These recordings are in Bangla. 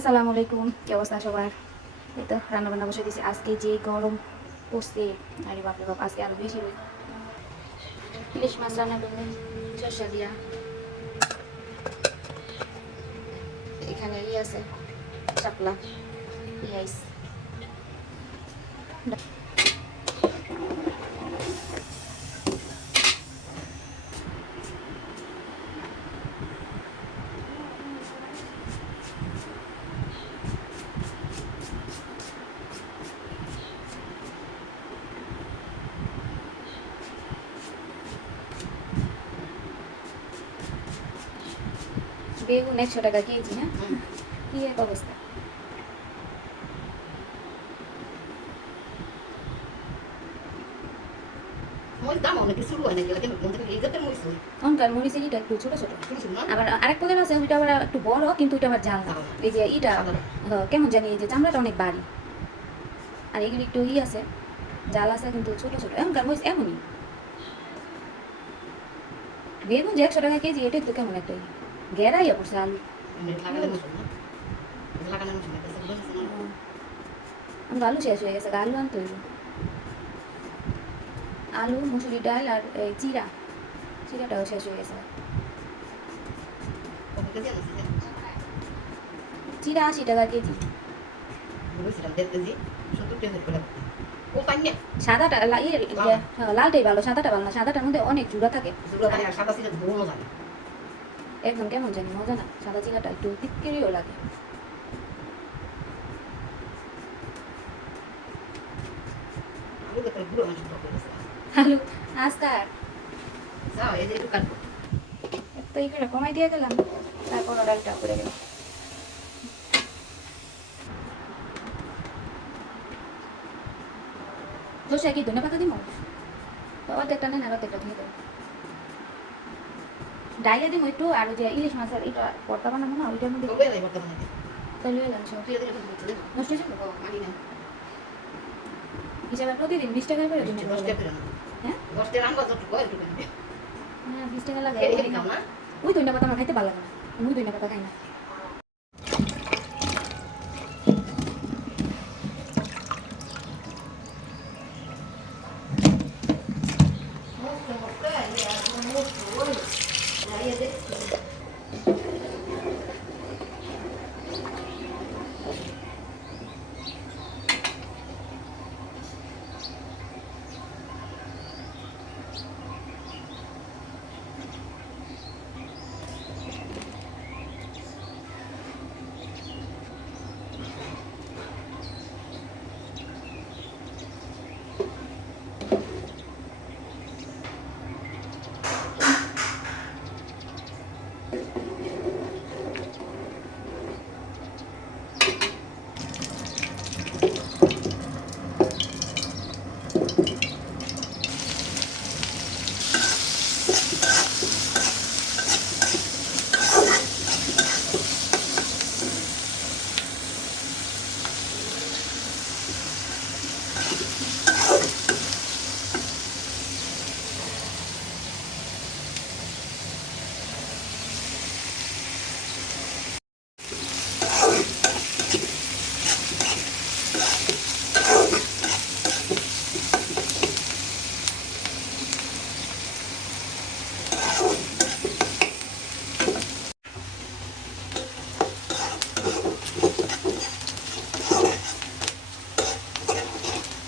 আসসালামু আলাইকুম। কি অবস্থা সবার? এই তো রান্না বান্না বসে দিয়েছি। আজকে যে গরম পড়ছে, আরে বাপরে বাপ, আজকে আরও বেশি ইলিশ মাছ রান্না করবেন সর্ষা দিয়া। এখানে ই আছে, চাপলা, পেঁয়াজ। বেগুন একশো টাকা কেজি হ্যাঁ? কি এক অবস্থা? অনকার মরিচের ইটা একটু ছোট ছোট। আবার আরেক আছে ওইটা আবার একটু বড় কিন্তু ওইটা আবার জাল না। এই যে ইটা কেমন জানি এই যে চামড়াটা অনেক বাড়ি আর এগুলো একটু ই আছে জাল আছে কিন্তু ছোট ছোট। মরিচ এমনই। বেগুন যে একশো টাকা কেজি এটাই তো কেমন একটা ই। গেরাই অবশ্য আলু আমার আলু শেষ হয়ে গেছে আলু আনতে হইব আলু মুসুরি ডাল আর এই চিরা চিরাটাও শেষ হয়ে গেছে চিরা আশি টাকা কেজি সাদাটা ইয়ে, ইয়ে, হ্যাঁ, লালটাই ভালো সাদাটা ভালো না সাদাটার মধ্যে অনেক জুড়া থাকে জুড়া পানি আর সাদা ছিল ধুনো জানি একদম কেমন জানি মজা না সাদা চিরাটা একটু তিক্কিরিও লাগে তো করেছে যাও এই যে একটু কাটবো তো কমাই দিয়ে গেলাম তারপর ডালটা করে গেলাম দোষা কি ধনে পাতা দিব তো অর্ধেকটা নেন আর অর্ধেকটা দিয়ে দেবো ডাইলে দিব একটু আর ওই যে ইলিশ মাছের এটা পর্তা বানাবো না ওইটার মধ্যে তাহলে নষ্ট হয়ে যাবে হিসাবে প্রতিদিন বিশ টাকা করে হ্যাঁ? হ্যাঁ বিশ টাকা লাগে। ওই ধনে পাতা আমার খাইতে ভালো লাগে না। আমি ধনে পাতা খাই না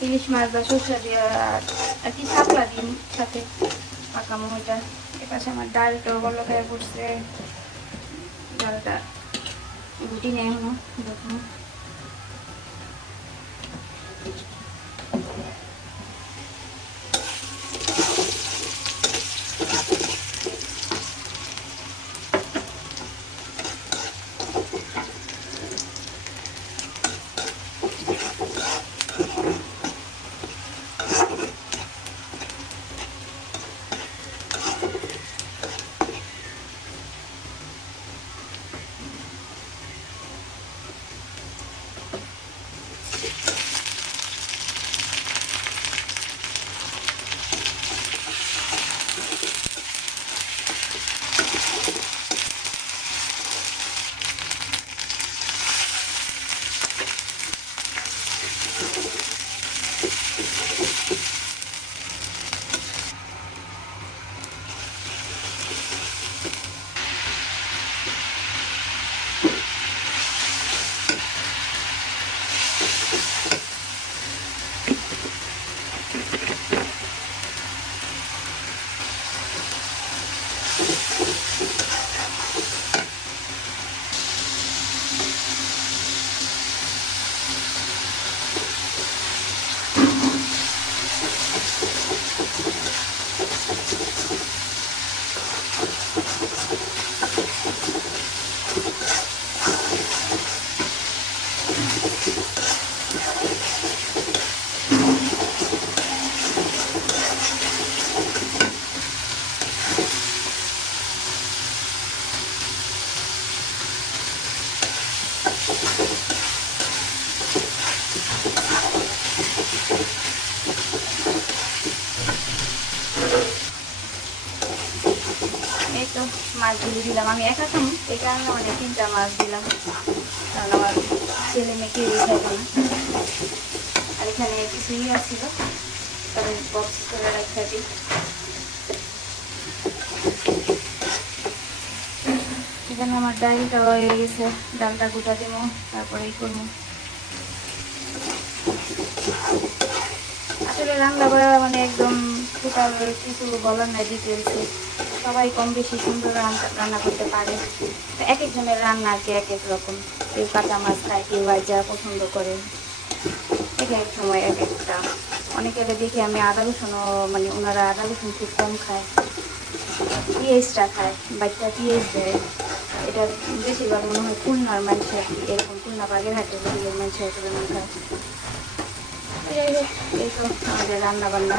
ইলিশ মাছ বা সরষা দিয়ে আর কি শাপলা দিন সাথে পাকা মহিটা এপাশে আমার ডালটা বলল খেয়ে পড়ছে। ডালটা গুটি নেই এখনও দেখুন মাছগুলি দিলাম। আমি একা খাম এই কারণে মানে তিনটা মাছ দিলাম। কারণ আমার ছেলে মেয়ে কেউই খাইব না আর এখানে কিছু ইয়ে ছিল তবে বক্স করে রাখতে দিই এখানে আমার ডালটা হয়ে গেছে। ডালটা গুটা দিব তারপরে এই করব। আসলে রান্না করা মানে একদম টোটাল কিছু বলার নাই ডিটেলসে সবাই কম বেশি সুন্দর রান্না করতে পারে। এক একজনের রান্না আর কি এক এক রকম। কেউ কাঁচা মাছ খায়, কেউ ভাজা পছন্দ করে। এক এক সময় এক একটা। অনেকের দেখি আমি আদা রসুনও মানে ওনারা আদা রসুন খুব কম খায়। পিঁয়াজটা খায় বাচ্চা পিঁয়াজ দেয়। এটা বেশিরভাগ মনে হয় খুলনার মানুষ আর কি, এরকম খুলনা বাগের হাটের দিকের মানুষ হিসেবে মনে খায়। যাই হোক, এই তো আমাদের রান্না বান্না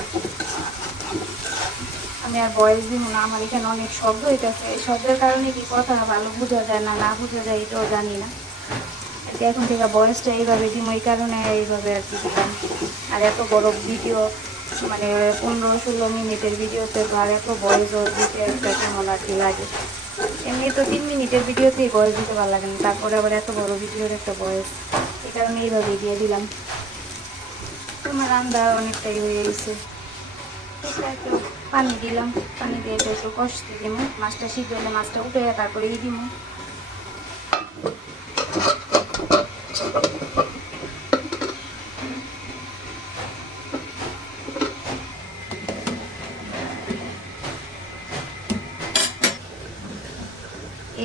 আমি আর বয়স দিব না, আমার এখানে অনেক শব্দ হইতেছে। এই শব্দের কারণে কি কথা ভালো বোঝা যায় না না বোঝা যায় এটাও জানি না। এখন থেকে বয়সটা এইভাবে দিব, এই কারণে এইভাবে আর কি দিলাম। আর এত বড় ভিডিও মানে পনেরো ষোলো মিনিটের ভিডিওতে আর এত বয়সও দিতে একটা কেমন আর কি লাগে। এমনি তো তিন মিনিটের ভিডিওতেই বয়স দিতে ভালো লাগে না, তারপরে আবার এত বড় ভিডিওর একটা বয়স। এই কারণে এইভাবেই দিয়ে দিলাম। তোমার রান্না অনেকটাই হয়ে গেছে। পানি দিলাম, পানি দিয়ে একটু কষতে দিব মাছটা সিদ্ধ হলে মাছটা উঠে তারপরে ই দিব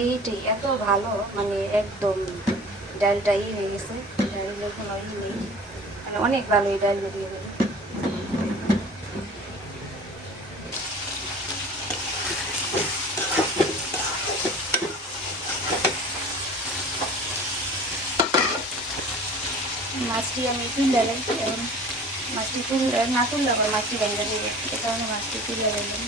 এইটাই, এত ভালো মানে একদম ডালটা ই হয়ে গেছে। ডালের কোনো ই নেই। মানে অনেক ভালো এই ডাল দিয়ে দেবে মাছটি আমি তুলে রাখি এবং মাছটি তুলে না তুললে আবার মাছটি ভেঙে দেবে। এ কারণে মাছটি তুলে রাখলাম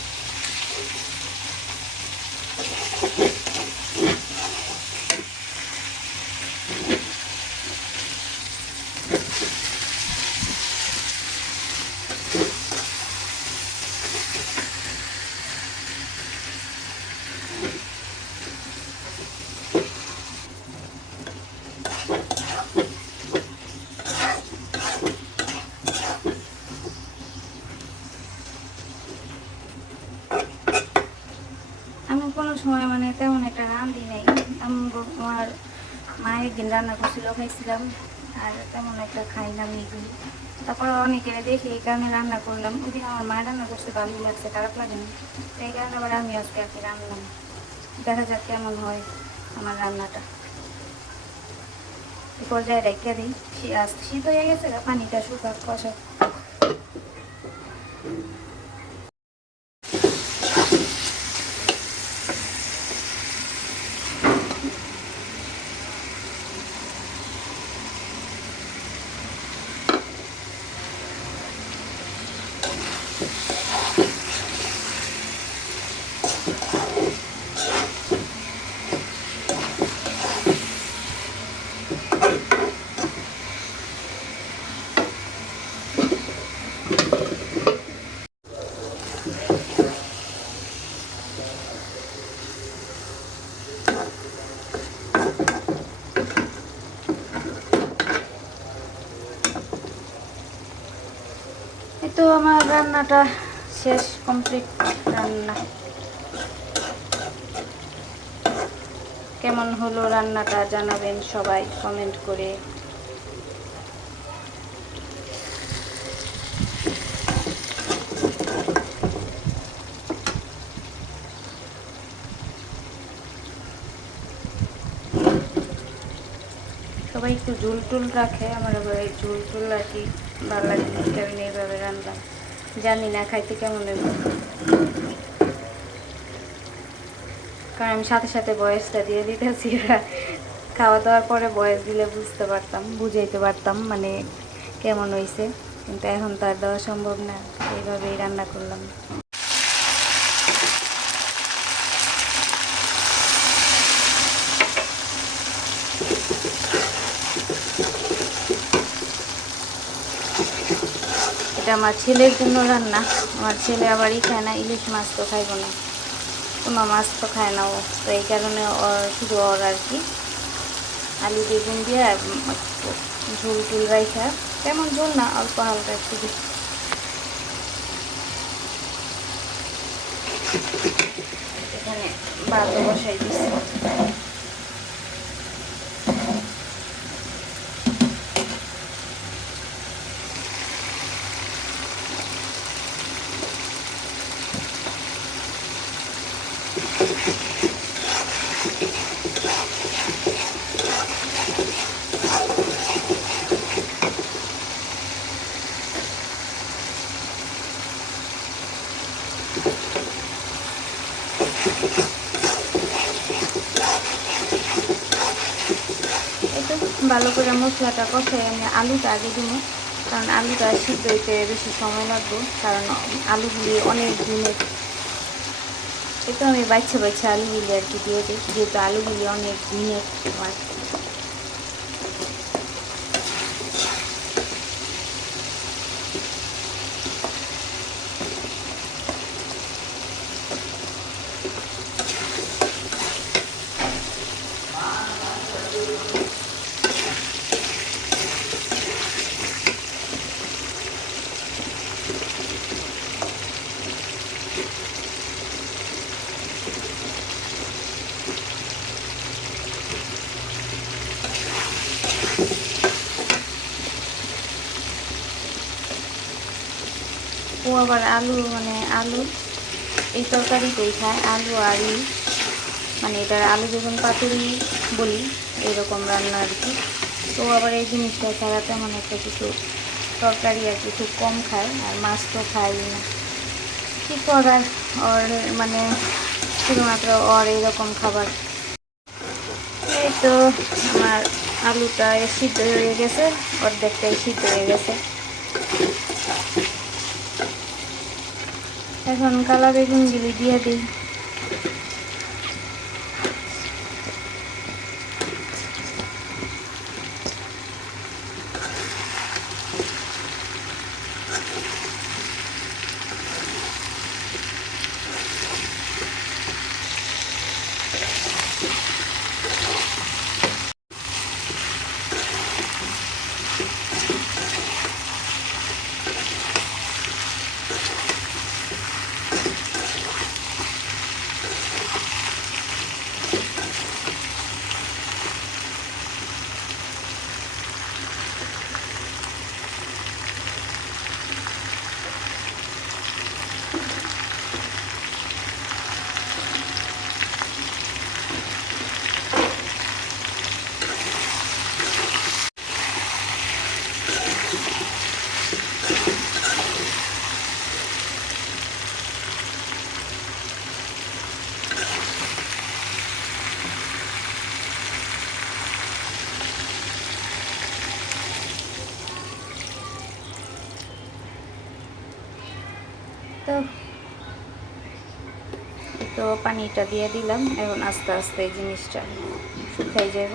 আমি কোনো সময় মানে তেমন একটা রান্ধি নাই আমি আমার মা একদিন রান্না করছিল, খাইছিলাম। আর তেমন একটা খাই না মেয়েগুলি তারপর অনেকের দেখে এই কারণে রান্না করলাম। ওই দিন আমার মা রান্না করছে ভালো লাগছে, খারাপ লাগে না তো এই কারণে আবার আমি আজকে আর কি রান্নাম। দেখা যাক কেমন হয় আমার রান্নাটা। পর্যায়ে রেখে দিই। শীত হয়ে গেছে পানিটা শুকাক কষা এই তো আমার রান্নাটা শেষ কমপ্লিট রান্না। কেমন হলো রান্নাটা জানাবেন সবাই কমেন্ট করে। সবাই একটু ঝুল টুল রাখে, আমার আবার এই ঝুল টুল কি, ভালো লাগে না এইভাবে রান্না। জানি না, খাইতে কেমন লাগবে? কারণ আমি সাথে সাথে বয়সটা দিয়ে দিতেছি খাওয়া দাওয়ার পরে বয়স দিলে বুঝতে পারতাম, বুঝাইতে পারতাম মানে কেমন হয়েছে কিন্তু এখন তো আর দেওয়া সম্ভব না, এইভাবেই রান্না করলাম। এটা আমার ছেলের জন্য রান্না। আমার ছেলে আবার ই খায় না, ইলিশ মাছ তো খাইব না। কোনো মাছ তো খায় না ও, তো এই কারণে শুধু ওর আর কি। আলু বেগুন দিয়ে ঝোল টুল রাইখা। তেমন ঝোল না, অল্প হালকা একটু। এখানে ভাতও বসাই দিচ্ছি ভালো করে মশলাটা কষাই আমি আলুটা আগে দিব, কারণ আলুটা সিদ্ধ হইতে বেশি সময় লাগবে, কারণ আলুগুলি অনেক দিনের। এটা আমি বাচ্চা বাচ্চা আলুগুলি আর কি দিয়ে দিই, যেহেতু আলুগুলি অনেক দিনের। ও আবার আলু মানে আলু। এই তরকারিতেই খায়, আলু আর মানে এটা আলু বেগুন পাতুরি বলি, এরকম রান্না আর কি। তো আবার এই জিনিসটা ছাড়া তেমন একটা কিছু তরকারি আর কি খুব কম খায়, আর মাছ তো খাই না। কী করার? ওর মানে শুধুমাত্র ওর এইরকম খাবার। তো আমার আলুটা সিদ্ধ হয়ে গেছে, অর্ধেকটাই সিদ্ধ হয়ে গেছে। এখন কালা বেগুনগুলি দিয়ে দিই তো তো পানিটা দিয়ে দিলাম, এখন আস্তে আস্তে এই জিনিসটা শুকাই যাব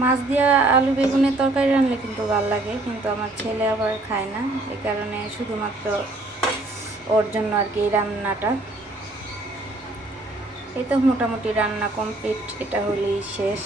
মাছ দিয়া আলু বেগুনের তরকারি রানলে কিন্তু ভালো লাগে, কিন্তু আমার ছেলে আবার খায় না এই কারণে শুধুমাত্র ওর জন্য আর কি রান্নাটা। এই তো মোটামুটি রান্না কমপ্লিট, এটা হলেই শেষ।